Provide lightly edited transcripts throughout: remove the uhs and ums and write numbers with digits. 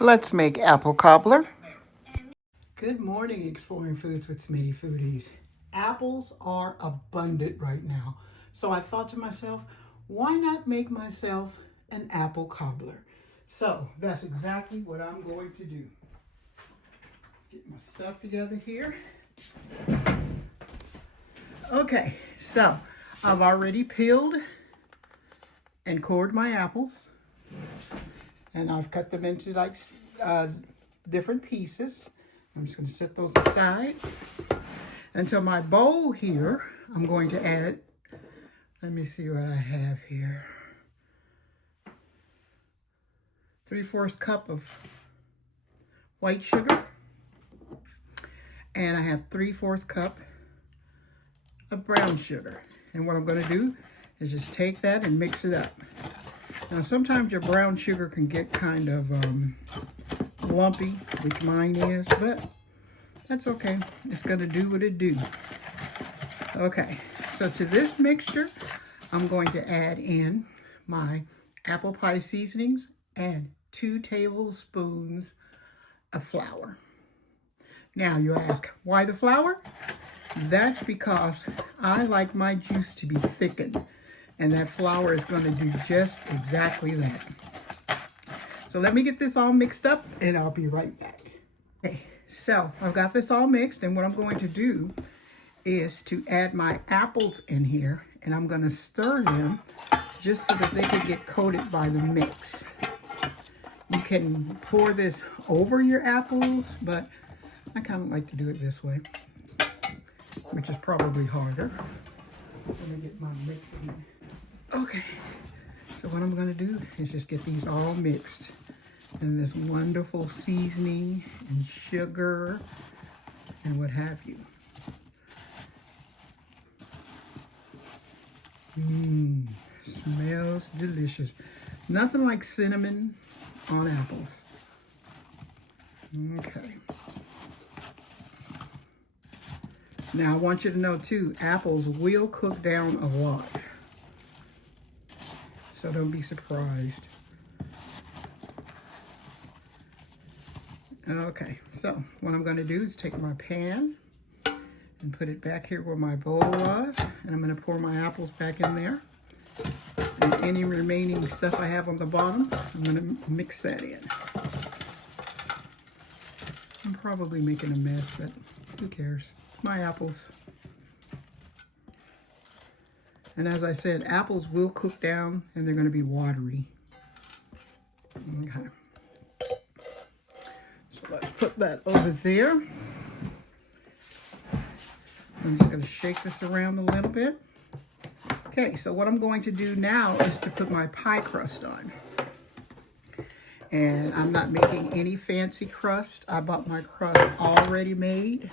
Let's make apple cobbler. Good morning, Exploring Foods with Smitty Foodies. Apples are abundant right now. So I thought to myself, why not make myself an apple cobbler? So that's exactly what I'm going to do. Get my stuff together here. Okay, so I've already peeled and cored my apples. And I've cut them into like different pieces. I'm just going to set those aside. Until my bowl here, I'm going to add, let me see what I have here. 3/4 cup of white sugar. And I have 3/4 cup of brown sugar. And what I'm going to do is just take that and mix it up. Now sometimes your brown sugar can get kind of lumpy, which mine is, but that's okay. It's going to do what it do. Okay, so to this mixture, I'm going to add in my apple pie seasonings and 2 tablespoons of flour. Now you ask, why the flour? That's because I like my juice to be thickened, and that flour is going to do just exactly that. So let me get this all mixed up and I'll be right back. Okay, so I've got this all mixed, and what I'm going to do is to add my apples in here, and I'm going to stir them just so that they can get coated by the mix. You can pour this over your apples, but I kind of like to do it this way, which is probably harder. Let me get my mix in. Okay, so what I'm going to do is just get these all mixed in this wonderful seasoning and sugar and what have you. Smells delicious. Nothing like cinnamon on apples. Okay. Now I want you to know too, apples will cook down a lot. So don't be surprised. Okay, so what I'm going to do is take my pan and put it back here where my bowl was. And I'm going to pour my apples back in there. And any remaining stuff I have on the bottom, I'm going to mix that in. I'm probably making a mess, but who cares? My apples. And as I said, apples will cook down and they're going to be watery. Okay. So let's put that over there. I'm just going to shake this around a little bit. Okay, so what I'm going to do now is to put my pie crust on. And I'm not making any fancy crust. I bought my crust already made.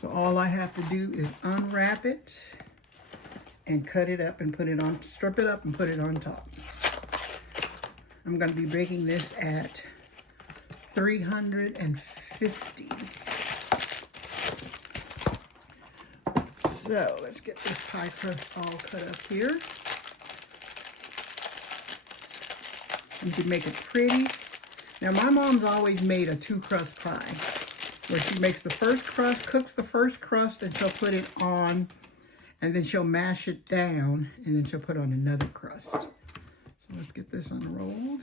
So all I have to do is unwrap it and cut it up and put it on, strip it up and put it on top. I'm going to be baking this at 350. So let's get this pie crust all cut up here. You can make it pretty. Now my mom's always made a 2-crust pie, where she makes the first crust, cooks the first crust, and she'll put it on, and then she'll mash it down, and then she'll put on another crust. So let's get this unrolled.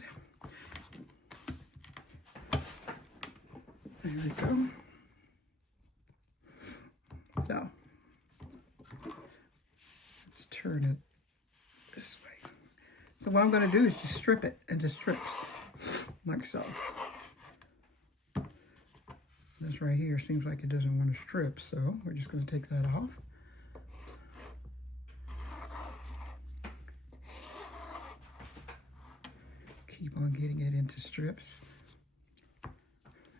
There we go. So let's turn it this way. So what I'm going to do is just strip it into strips, like so. This right here seems like it doesn't want to strip, so we're just going to take that off. Keep on getting it into strips.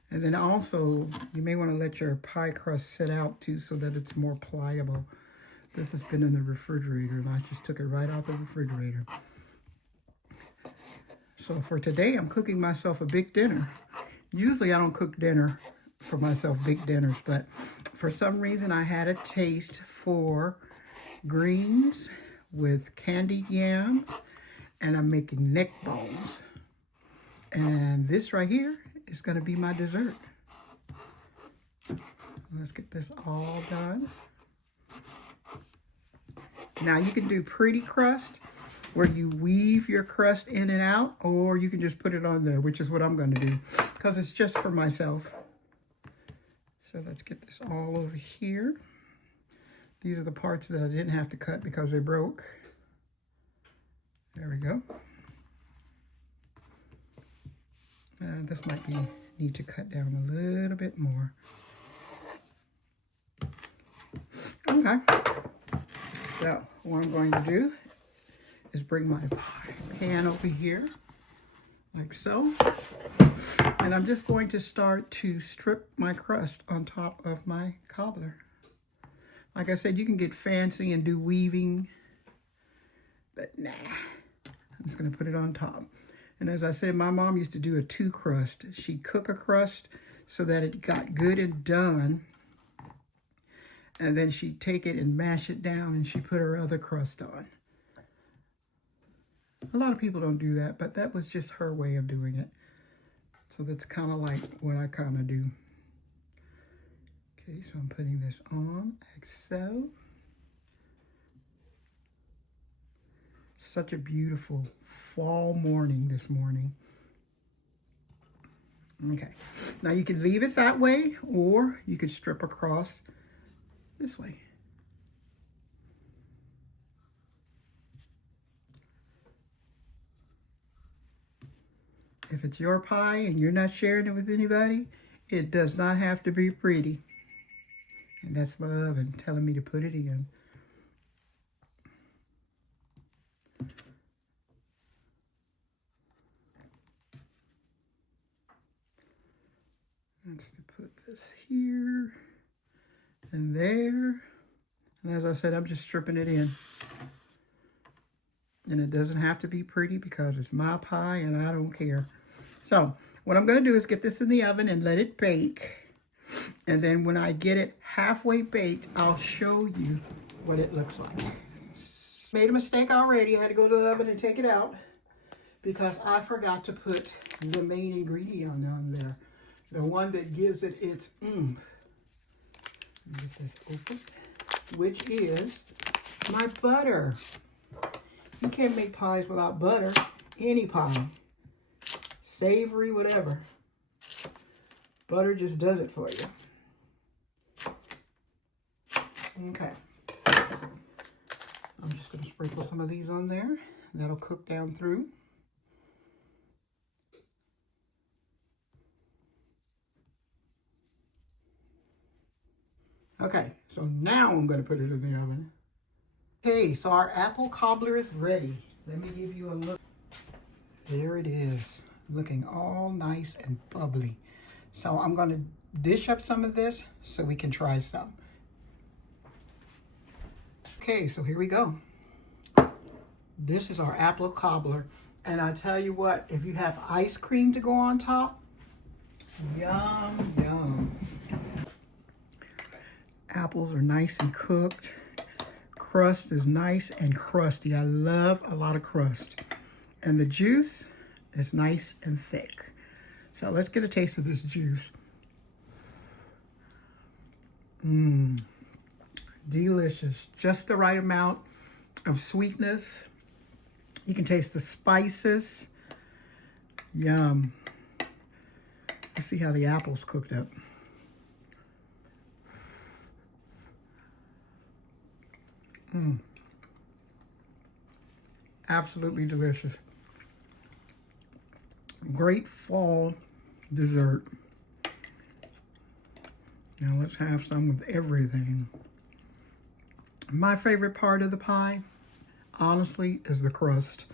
And then also, you may want to let your pie crust sit out too so that it's more pliable. This has been in the refrigerator, and I just took it right out the refrigerator. So for today, I'm cooking myself a big dinner. Usually I don't cook dinner for myself, big dinners, but for some reason I had a taste for greens with candied yams, and I'm making neck bones. And this right here is going to be my dessert. Let's get this all done. Now you can do pretty crust where you weave your crust in and out, or you can just put it on there, which is what I'm going to do because it's just for myself. So let's get this all over here. These are the parts that I didn't have to cut because they broke. There we go. This might need to cut down a little bit more. Okay. So what I'm going to do is bring my pan over here, like so. And I'm just going to start to strip my crust on top of my cobbler. Like I said, you can get fancy and do weaving, but nah. I'm just going to put it on top. And as I said, my mom used to do a 2 crust. She'd cook a crust so that it got good and done. And then she'd take it and mash it down and she'd put her other crust on. A lot of people don't do that, but that was just her way of doing it. So that's kind of like what I kind of do. Okay, so I'm putting this on like so. Such a beautiful fall morning this morning. Okay, now you could leave it that way, or you could strip across this way. If it's your pie and you're not sharing it with anybody, it does not have to be pretty. And that's my oven telling me to put it in. Let's put this here and there. And as I said, I'm just stripping it in. And it doesn't have to be pretty because it's my pie and I don't care. So what I'm going to do is get this in the oven and let it bake. And then when I get it halfway baked, I'll show you what it looks like. Made a mistake already. I had to go to the oven and take it out because I forgot to put the main ingredient on there. The one that gives it its oomph. Get this open, which is my butter. You can't make pies without butter. Any pie. Savory, whatever. Butter just does it for you. Okay. I'm just going to sprinkle some of these on there. That'll cook down through. Okay, so now I'm going to put it in the oven. Okay, so our apple cobbler is ready. Let me give you a look. There it is, looking all nice and bubbly. So I'm going to dish up some of this so we can try some. Okay, so here we go. This is our apple cobbler. And I tell you what, if you have ice cream to go on top, yum, yum. Apples are nice and cooked. Crust is nice and crusty. I love a lot of crust. And the juice is nice and thick. So let's get a taste of this juice. Delicious. Just the right amount of sweetness. You can taste the spices. Yum. Let's see how the apple's cooked up. Absolutely delicious. Great fall dessert. Now let's have some with everything. My favorite part of the pie, honestly, is the crust.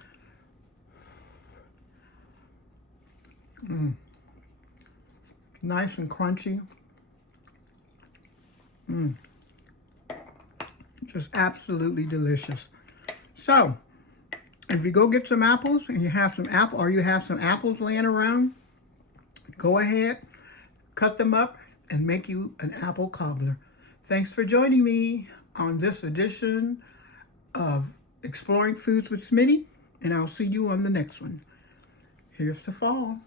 Nice and crunchy. Just absolutely delicious. So, if you go get some apples and you have some apples laying around, go ahead, cut them up, and make you an apple cobbler. Thanks for joining me on this edition of Exploring Foods with Smitty, and I'll see you on the next one. Here's the fall.